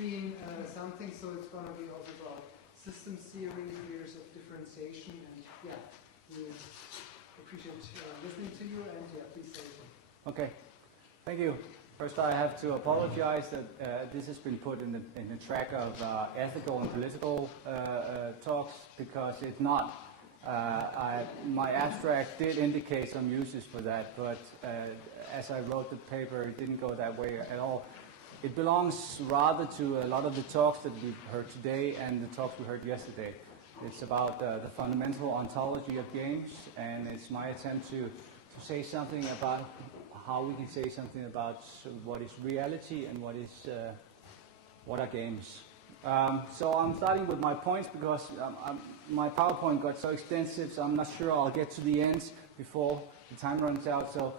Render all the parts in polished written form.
between something, so it's going to be also about system theory, theories of differentiation, and yeah, we appreciate listening to you, and yeah, please say it. Okay, thank you. First, I have to apologize that this has been put in the track of ethical and political talks, because it's not. My abstract did indicate some uses for that, but as I wrote the paper, it didn't go that way at all. It belongs rather to a lot of the talks that we've heard today and the talks we heard yesterday. It's about the fundamental ontology of games, and it's my attempt to say something about how we can say something about what is reality and what are games. So I'm starting with my points because my PowerPoint got so extensive, so I'm not sure I'll get to the end before the time runs out. So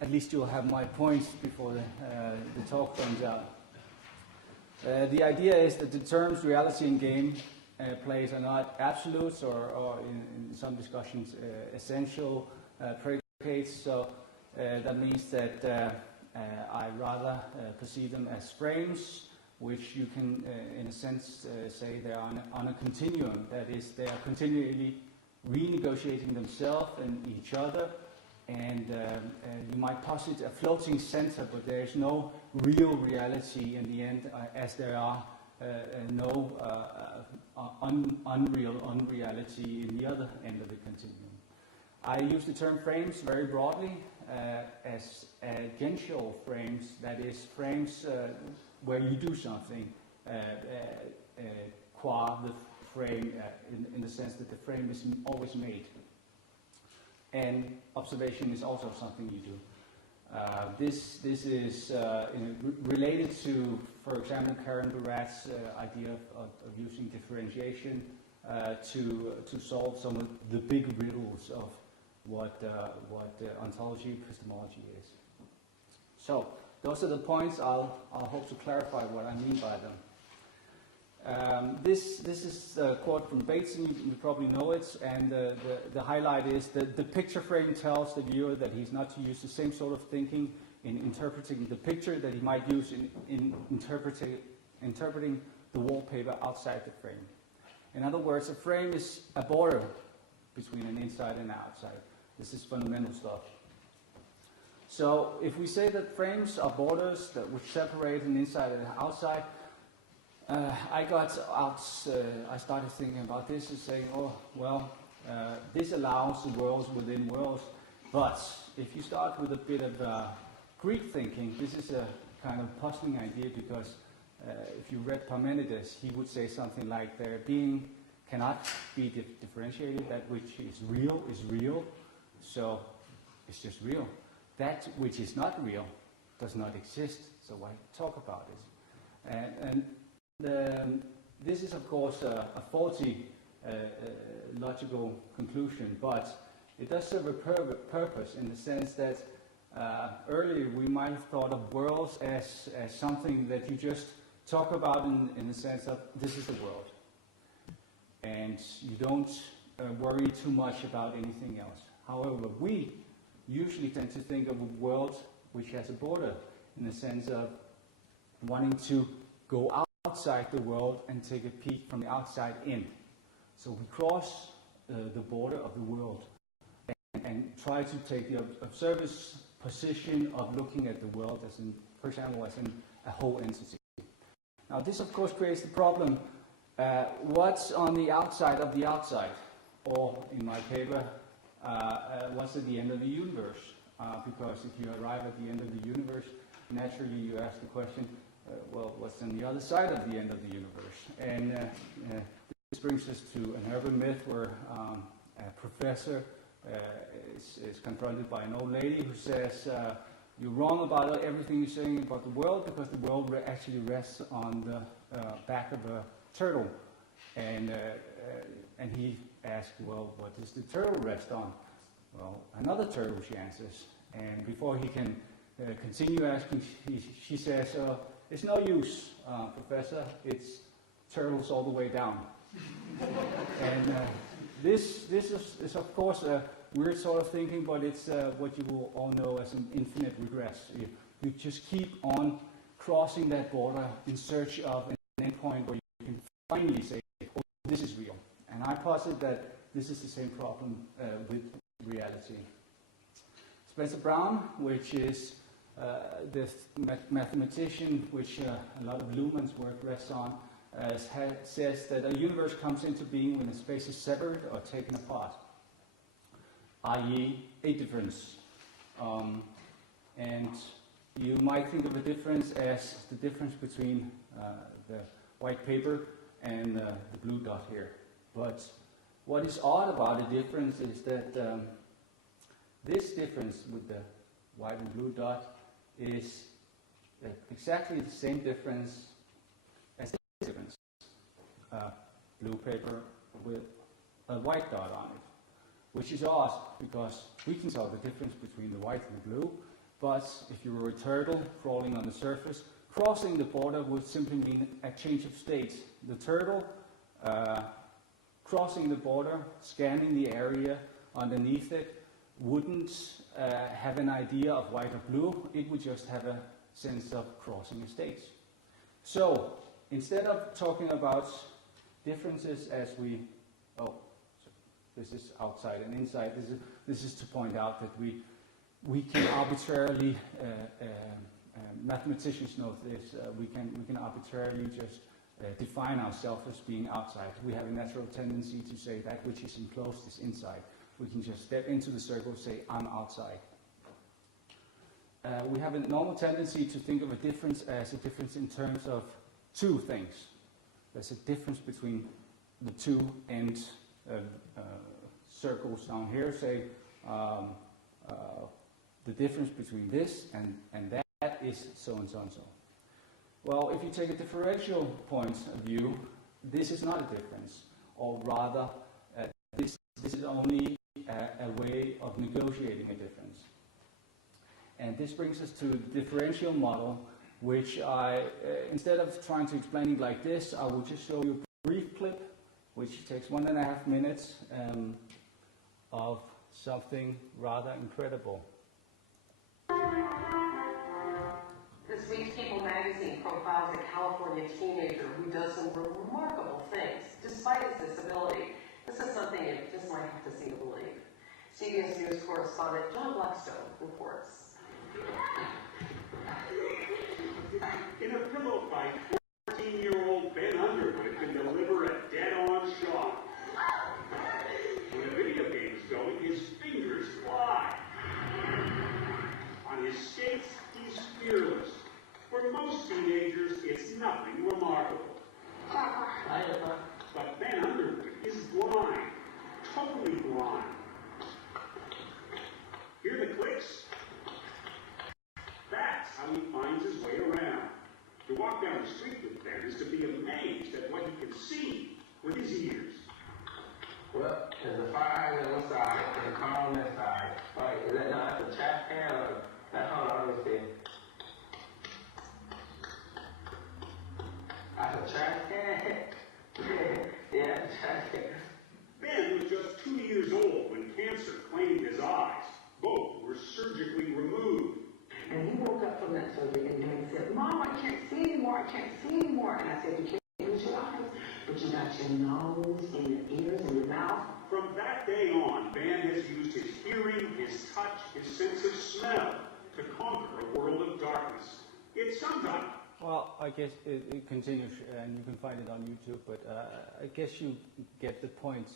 at least you'll have my points before the talk runs out. The idea is that the terms reality and game plays are not absolutes or in some discussions essential predicates. So that means that I rather perceive them as frames, which you can, in a sense, say they are on a continuum. That is, they are continually renegotiating themselves and each other. And you might posit a floating center, but there is no real reality in the end, as there are no unreal unreality in the other end of the continuum. I use the term frames very broadly as agential frames, that is, frames where you do something qua the frame, in the sense that the frame is always made. And observation is also something you do. This is related to, for example, Karen Barat's idea of using differentiation to solve some of the big riddles of what ontology epistemology is. So those are the points. I'll hope to clarify what I mean by them. This is a quote from Bateson, you probably know it, and the highlight is that the picture frame tells the viewer that he's not to use the same sort of thinking in interpreting the picture that he might use in interpreting the wallpaper outside the frame. In other words, a frame is a border between an inside and outside. This is fundamental stuff. So if we say that frames are borders that would separate an inside and an outside, I started thinking about this and saying, oh, well, this allows the worlds within worlds. But if you start with a bit of Greek thinking, this is a kind of puzzling idea, because if you read Parmenides, he would say something like, their being cannot be differentiated. That which is real, so it's just real. That which is not real does not exist, so why talk about it? This is, of course, a faulty logical conclusion, but it does serve a purpose in the sense that earlier we might have thought of worlds as something that you just talk about in the sense of this is the world, and you don't worry too much about anything else. However, we usually tend to think of a world which has a border in the sense of wanting to go outside the world and take a peek from the outside in. So we cross the border of the world and try to take the observer's position of looking at the world as in, for example, as in a whole entity. Now this of course creates the problem, what's on the outside of the outside? Or in my paper, what's at the end of the universe? Because if you arrive at the end of the universe, naturally you ask the question, well, what's on the other side of the end of the universe? And this brings us to an urban myth where a professor is confronted by an old lady who says, you're wrong about everything you're saying about the world, because the world actually rests on the back of a turtle. And he asks, well, what does the turtle rest on? Well, another turtle, she answers. And before he can continue asking, she says, it's no use, Professor, it's turtles all the way down. And this is of course a weird sort of thinking, but it's what you will all know as an infinite regress. You just keep on crossing that border in search of point where you can finally say, oh, this is real. And I posit that this is the same problem with reality. Spencer Brown, which is this mathematician which a lot of Luhmann's work rests on, says that a universe comes into being when a space is severed or taken apart, i.e. a difference. And you might think of a difference as the difference between the white paper and the blue dot here. But what is odd about a difference is that this difference with the white and blue dot is exactly the same difference as this difference. Blue paper with a white dot on it, which is odd because we can tell the difference between the white and the blue, but if you were a turtle crawling on the surface, crossing the border would simply mean a change of state. The turtle crossing the border, scanning the area underneath it, wouldn't have an idea of white or blue, it would just have a sense of crossing a state. So, instead of talking about differences as we, this is outside and inside, this is to point out that we can arbitrarily, mathematicians know this, we can arbitrarily just define ourselves as being outside. We have a natural tendency to say that which is enclosed is inside. We can just step into the circle and say, I'm outside. We have a normal tendency to think of a difference as a difference in terms of two things. There's a difference between the two end circles down here, say the difference between this and that is so and so and so. Well, if you take a differential point of view, this is not a difference, or rather, this is only a way of negotiating a difference. And this brings us to the differential model, which I, instead of trying to explain it like this, I will just show you a brief clip, which takes 1.5 minutes of something rather incredible. This week's People magazine profiles a California teenager who does some remarkable things despite his disability. This is something you just might have to see to believe. CBS News correspondent John Blackstone reports. In a pillow fight, 14-year-old Ben Underwood can deliver a dead-on shot. When a video game is going, his fingers fly. On his skates, he's fearless. For most teenagers, it's nothing remarkable. But Ben Underwood is blind, totally blind. Hear the clicks? That's how he finds his way around. To walk down the street with Ben is to be amazed at what he can see with his ears. Well, there's a fire on one side and a car on that side. Right, is that not a trash can or that's how I understand? That's a trash can? Yeah, trash can. Ben was just 2 years old when cancer claimed his eyes. Both were surgically removed. And he woke up from that surgery and he said, Mom, I can't see anymore, I can't see anymore. And I said, you can't use your eyes, but you got your nose and your ears and your mouth. From that day on, Ben has used his hearing, his touch, his sense of smell to conquer a world of darkness. It's sometimes. Well, I guess it continues, and you can find it on YouTube, but I guess you get the point.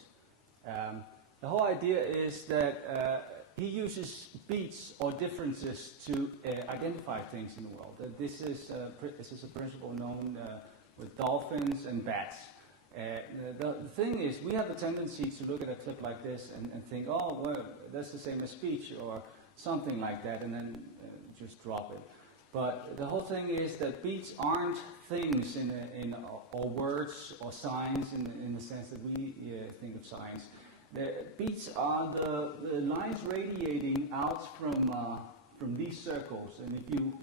The whole idea is that he uses beats or differences to identify things in the world. This is a principle known with dolphins and bats. The thing is, we have the tendency to look at a clip like this and think, oh, well, that's the same as speech or something like that, and then just drop it. But the whole thing is that beats aren't things or words or signs in the sense that we think of signs. The beats are the lines radiating out from these circles. And if you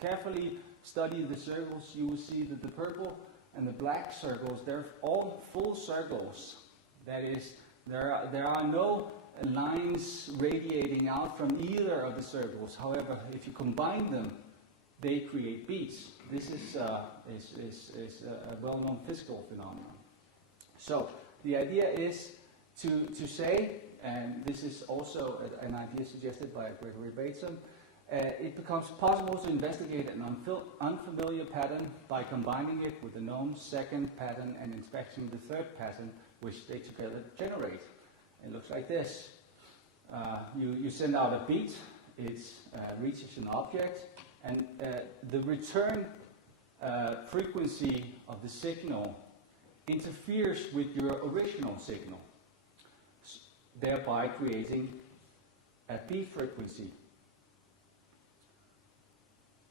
carefully study the circles, you will see that the purple and the black circles, they're all full circles. That is, there are no lines radiating out from either of the circles. However, if you combine them, they create beats. This is a well-known physical phenomenon. So the idea is to say, and this is also an idea suggested by Gregory Bateson, it becomes possible to investigate an unfamiliar pattern by combining it with the known second pattern and inspecting the third pattern, which they together generate. It looks like this. You send out a beat, it reaches an object, and the return frequency of the signal interferes with your original signal, thereby creating a beat frequency,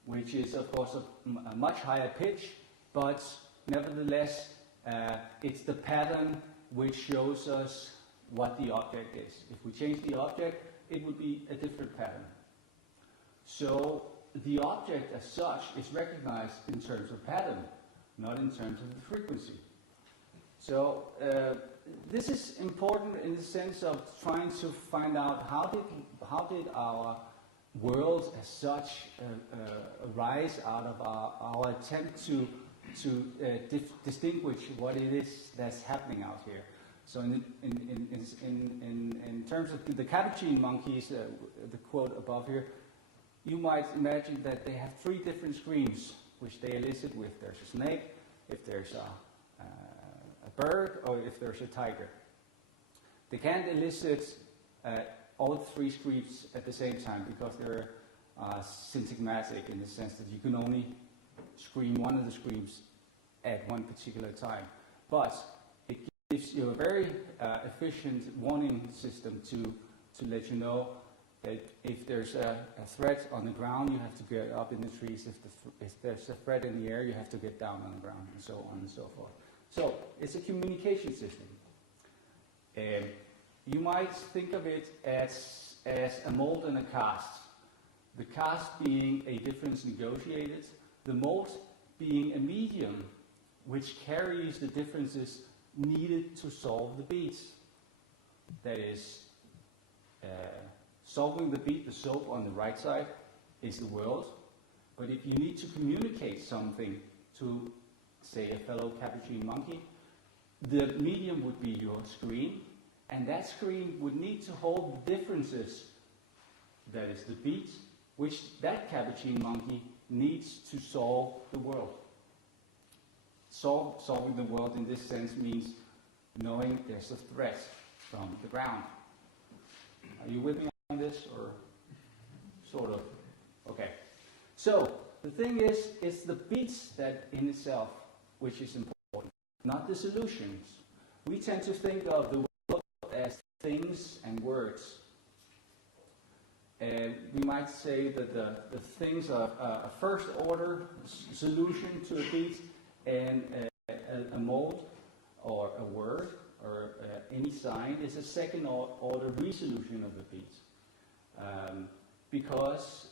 which is of course a much higher pitch, but nevertheless it's the pattern which shows us what the object is. If we change the object, it would be a different pattern. So the object as such is recognized in terms of pattern, not in terms of the frequency. So this is important in the sense of trying to find out how did our world as such arise out of our attempt to distinguish what it is that's happening out here. So in terms of the capuchin monkeys, the quote above here, you might imagine that they have three different screams which they elicit with. There's a snake, if there's a bird, or if there's a tiger. They can't elicit all three screams at the same time because they're syntagmatic in the sense that you can only scream one of the screams at one particular time. But it gives you a very efficient warning system to let you know that if there's a threat on the ground, you have to get up in the trees. If there's a threat in the air, you have to get down on the ground, and so on and so forth. So it's a communication system. You might think of it as a mold and a cast. The cast being a difference negotiated, the mold being a medium which carries the differences needed to solve the beats. That is, solving the beat, the soap on the right side, is the world. But if you need to communicate something to, say, a fellow capuchin monkey, the medium would be your screen, and that screen would need to hold the differences, that is the beat, which that capuchin monkey needs to solve the world. Solving the world in this sense means knowing there's a threat from the ground. Are you with me on this, or sort of? Okay. So the thing is, it's the beats that in itself which is important, not the solutions. We tend to think of the world as things and words. And we might say that the things are a first order solution to a beat, and a mode or a word or any sign is a second order resolution of the beat. Because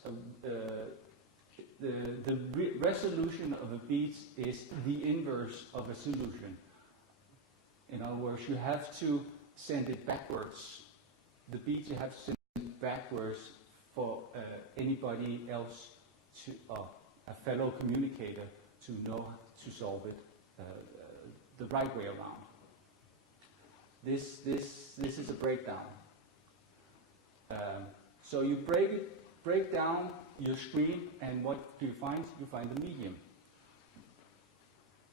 the resolution of a beat is the inverse of a solution. In other words, you have to send it backwards. The beat you have to send it backwards for anybody else, to a fellow communicator, to know to solve it the right way around. This is a breakdown. So you break down your screen, and what do you find? You find the medium.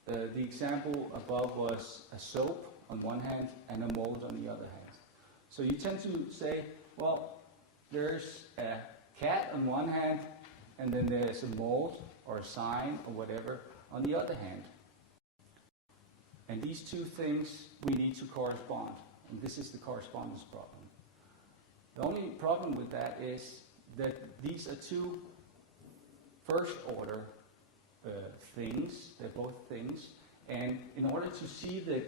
The example above was a soap on one hand and a mold on the other hand. So you tend to say, well, there's a cat on one hand, and then there's a mold or a sign or whatever on the other hand. And these two things we need to correspond. And this is the correspondence problem. The only problem with that is that these are two first order things. They're both things. And in order to see the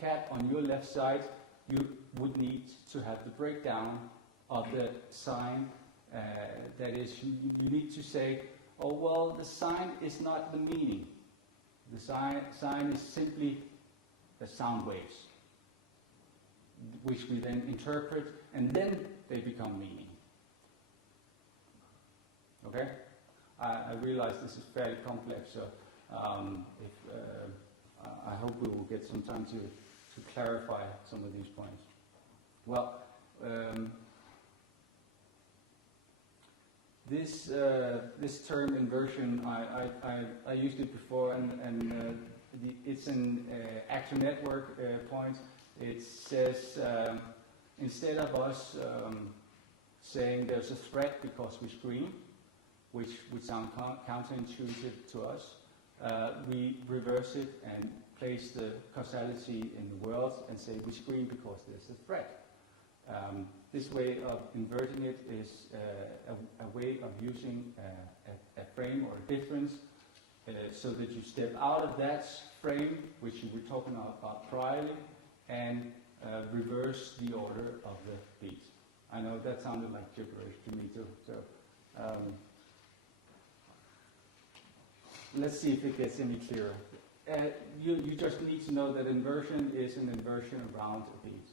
cat on your left side, you would need to have the breakdown of the sign. That is, you need to say, oh, well, the sign is not the meaning. The sign is simply the sound waves, which we then interpret, and then they become meaning. Okay? I realize this is fairly complex, so I hope we will get some time to clarify some of these points. Well, this term inversion, I used it before, and it's an actor network point. It says instead of us saying there's a threat because we scream, which would sound counterintuitive to us, we reverse it and place the causality in the world and say we scream because there's a threat. This way of inverting it is a way of using a frame or a difference so that you step out of that frame, which you were talking about priorly, and reverse the order of the beat. I know that sounded like gibberish to me too. So let's see if it gets any clearer. You just need to know that inversion is an inversion around a beat.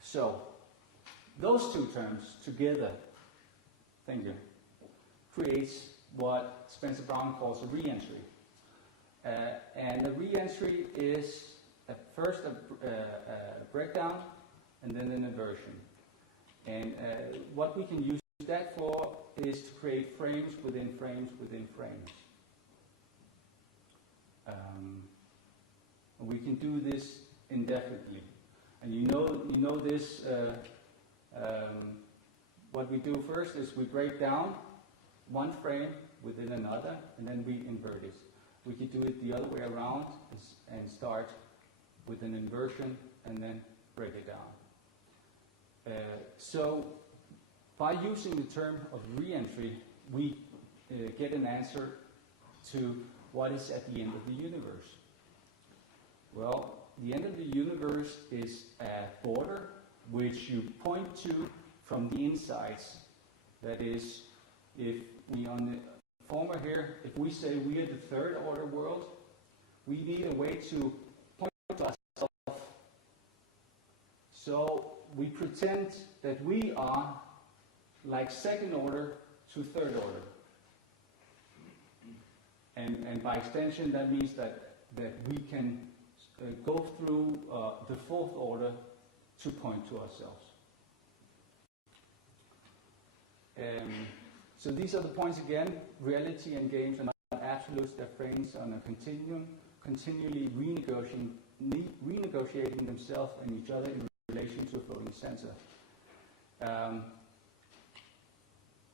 So, those two terms together, thank you, creates what Spencer Brown calls a re-entry. And a re-entry is first a breakdown and then an inversion. And what we can use that for is to create frames within frames within frames. We can do this indefinitely. And you know this, what we do first is we break down one frame within another, and then we invert it. We could do it the other way around and start with an inversion and then break it down. So by using the term of re-entry, we get an answer to what is at the end of the universe. Well, the end of the universe is a border which you point to from the insides. That is, if we on the former here, if we say we are the third order world, we need a way to point to ourselves. So we pretend that we are like second order to third order. And by extension, that means that we can go through the fourth order to point to ourselves. So these are the points again. Reality and games are not absolutes, they're frames on a continuum, continually renegotiating themselves and each other in relation to a floating center.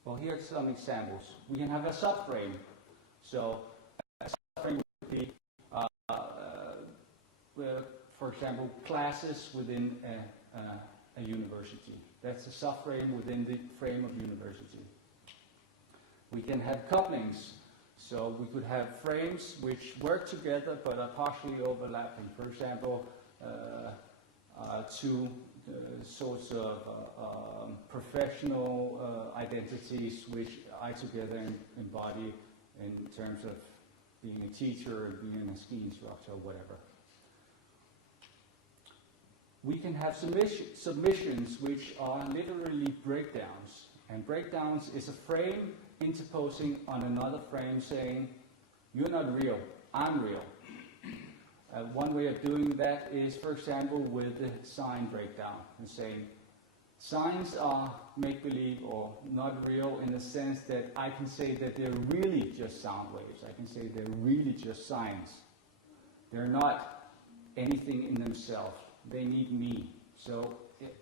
Well, here are some examples. We can have a subframe. So a subframe would be, for example, classes within a university. That's a subframe within the frame of university. We can have couplings. So we could have frames which work together but are partially overlapping. For example, two sorts of professional identities which I together embody in terms of being a teacher or being a ski instructor or whatever. We can have submissions which are literally breakdowns. And breakdowns is a frame interposing on another frame saying, you're not real, I'm real. One way of doing that is, for example, with the sign breakdown and saying, signs are make-believe or not real in the sense that I can say that they're really just sound waves. I can say they're really just signs. They're not anything in themselves. They need me. So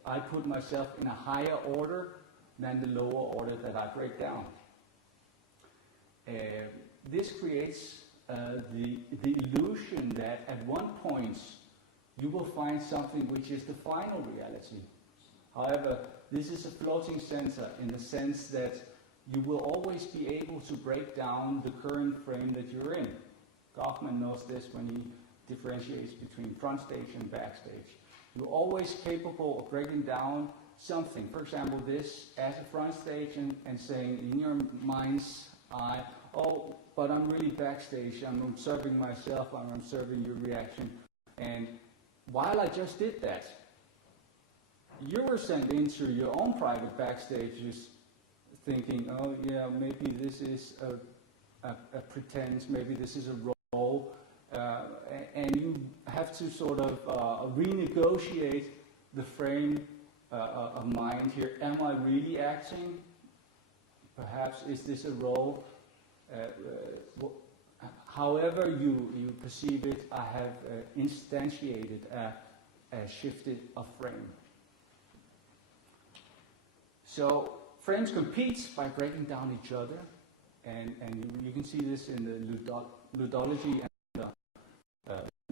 I put myself in a higher order than the lower order that I break down. This creates the illusion that at one point you will find something which is the final reality. However, this is a floating center in the sense that you will always be able to break down the current frame that you're in. Goffman knows this when he differentiates between front stage and backstage. You're always capable of breaking down something. For example, this as a front stage and saying in your mind's eye, oh, but I'm really backstage, I'm observing myself, I'm observing your reaction. And while I just did that, you were sent into your own private backstages thinking, oh yeah, maybe this is a pretense, maybe this is a role, and you have to sort of renegotiate the frame of mind here. Am I really acting? Perhaps is this a role? However you perceive it, I have instantiated shifted a frame. So frames compete by breaking down each other, and you can see this in the ludology and the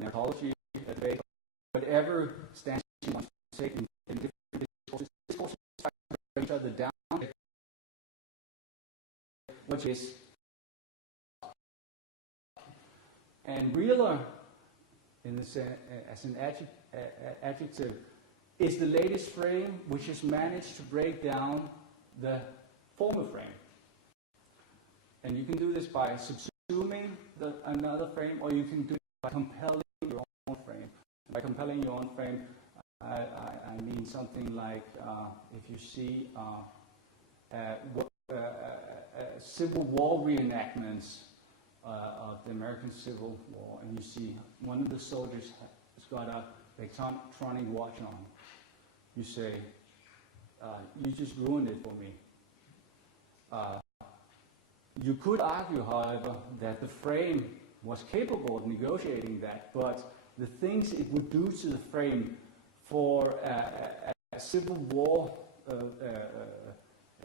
narratology debate. Whatever stance you want to take in different discourses, break each other down, which is, and realer, in this, as an adjective, is the latest frame which has managed to break down the former frame. And you can do this by subsuming another frame, or you can do it by compelling your own frame. By compelling your own frame, I mean something like if you see Civil War reenactments of the American Civil War, and you see one of the soldiers has got a electronic watch on, you say, you just ruined it for me. You could argue, however, that the frame was capable of negotiating that, but the things it would do to the frame for a Civil War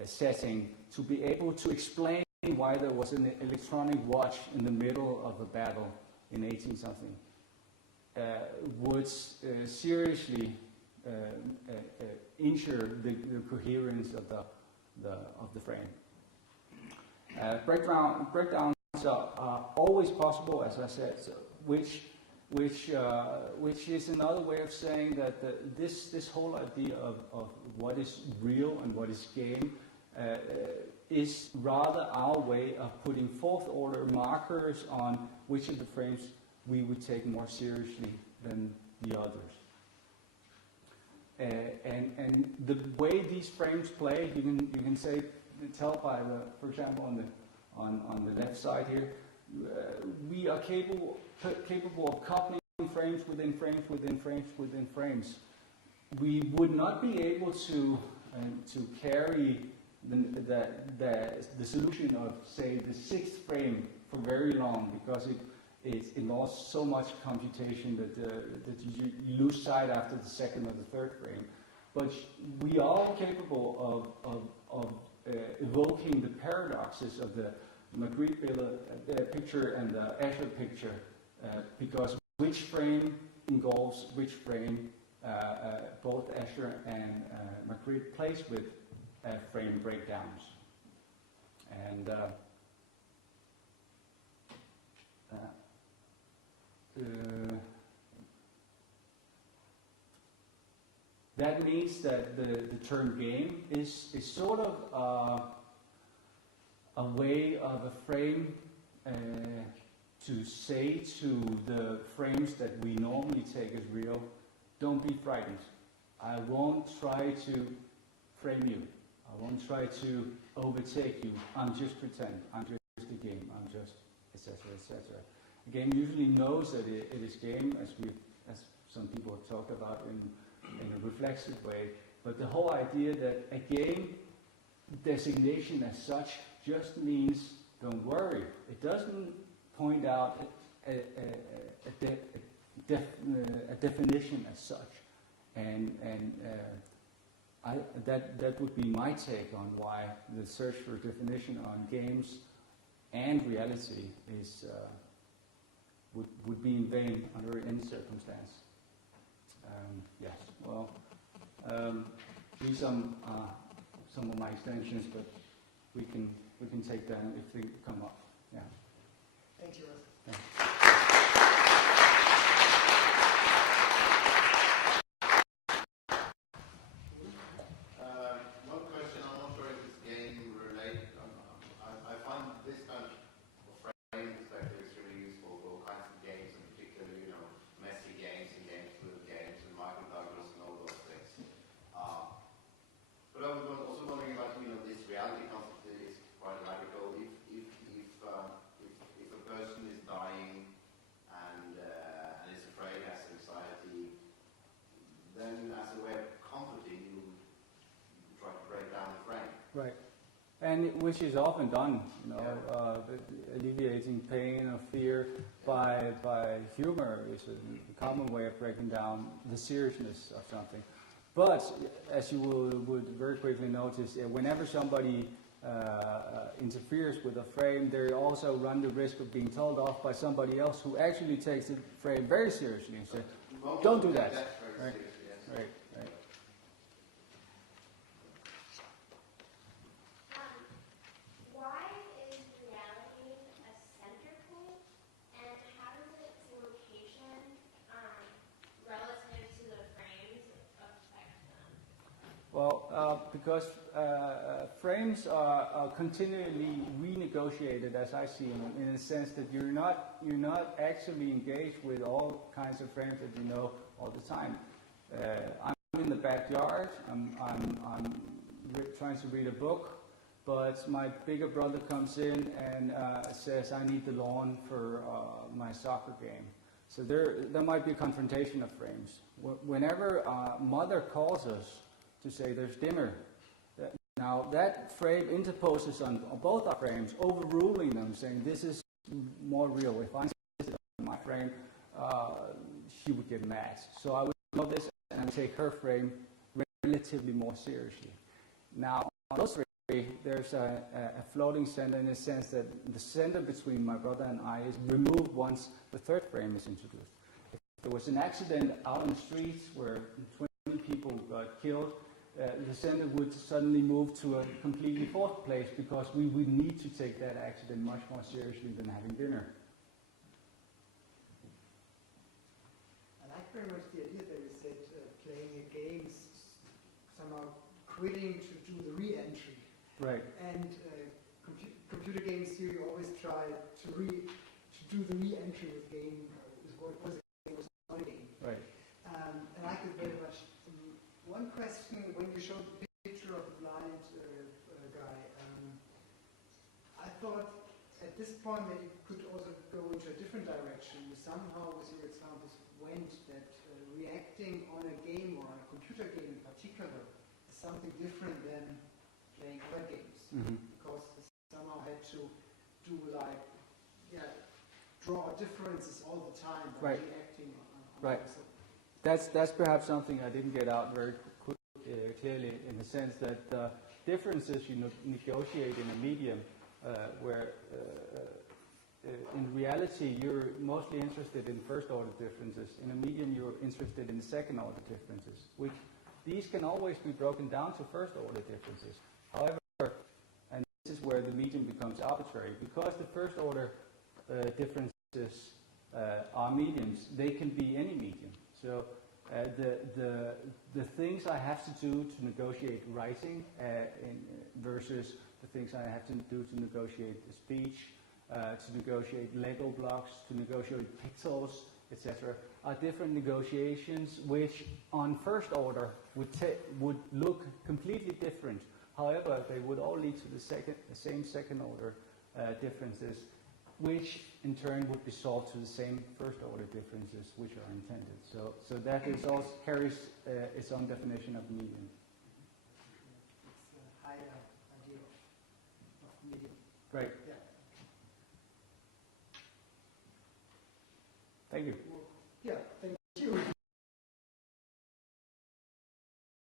setting to be able to explain why there was an electronic watch in the middle of a battle in 18-something would seriously injure the coherence of the frame. Breakdowns are always possible, as I said, which is another way of saying that this whole idea of what is real and what is game is rather our way of putting fourth order markers on which of the frames we would take more seriously than the others. And the way these frames play, you can tell by for example, on the left side here, we are capable of coupling frames within frames within frames within frames. We would not be able to carry the solution of, say, the sixth frame for very long, because it involves so much computation that you lose sight after the second or the third frame. But we are all capable of evoking the paradoxes of the Magritte picture and the Escher picture, because which frame engulfs which frame, both Escher and Magritte plays with frame breakdowns. And that means that the term game is sort of a way of a frame to say to the frames that we normally take as real, don't be frightened. I won't try to frame you. I won't try to overtake you. I'm just pretend. I'm just a game. I'm just etc. etc. A game usually knows that it is game, as some people have talked about in a reflexive way. But the whole idea that a game designation as such just means don't worry. It doesn't point out a definition as such, and that would be my take on why the search for definition on games and reality is would be in vain under any circumstance. Yes, well, these are some of my extensions, but we can take them if they come up. Yeah. Thank you, Rasmus. Thanks. One question, I'm not sure if it's game related. I find this kind of frame perspective extremely useful for all kinds of games, in particular, messy games and games with games and Michael Douglas and all those things. and which is often done, alleviating pain or fear by humor is a common way of breaking down the seriousness of something. But as you would very quickly notice, whenever somebody interferes with a frame, they also run the risk of being told off by somebody else who actually takes the frame very seriously and says, "Don't do that." Right. Right. Right. Why is reality a center point, and how does its location relative to the frames affect them? Well, because frames are continually renegotiated, as I see them, in a sense that you're not actually engaged with all kinds of frames that you know all the time. I'm in the backyard. I'm trying to read a book, but my bigger brother comes in and says, "I need the lawn for my soccer game." So there might be a confrontation of frames. Whenever mother calls us to say there's dinner, now that frame interposes on both our frames, overruling them, saying this is more real. If I insisted on my frame, she would get mad. So I would know this and take her frame relatively more seriously. Now, on those three, there's a floating center in the sense that the center between my brother and I is removed once the third frame is introduced. If there was an accident out on the streets where 20 people got killed, the center would suddenly move to a completely fourth place because we would need to take that accident much more seriously than having dinner. I like very much the idea that you said playing a game, somehow quitting to do the re-entry. Right. And computer games theory always try to do the re-entry with game, was not a game. Right. And I like it very much. One question, when you showed the picture of the blind guy, I thought at this point that you could also go into a different direction. You somehow, with your examples, went that reacting on a game or a computer game in particular is something different than playing other games. Mm-hmm. Because you somehow had to do draw differences all the time by Right. reacting on Right. So That's perhaps something I didn't get out very clearly, in the sense that differences you negotiate in a medium where in reality you're mostly interested in first order differences. In a medium you're interested in second order differences, which these can always be broken down to first order differences. However, and this is where the medium becomes arbitrary, because the first order differences are mediums, they can be any medium. So the things I have to do to negotiate writing versus the things I have to do to negotiate the speech, to negotiate Lego blocks, to negotiate pixels, etc., are different negotiations which on first order would look completely different. However, they would all lead to the same second order differences, which in turn would be solved to the same first order differences which are intended. So that is also carries its own definition of medium. it's a higher idea of medium. Right. Yeah. Thank you. Yeah, thank you.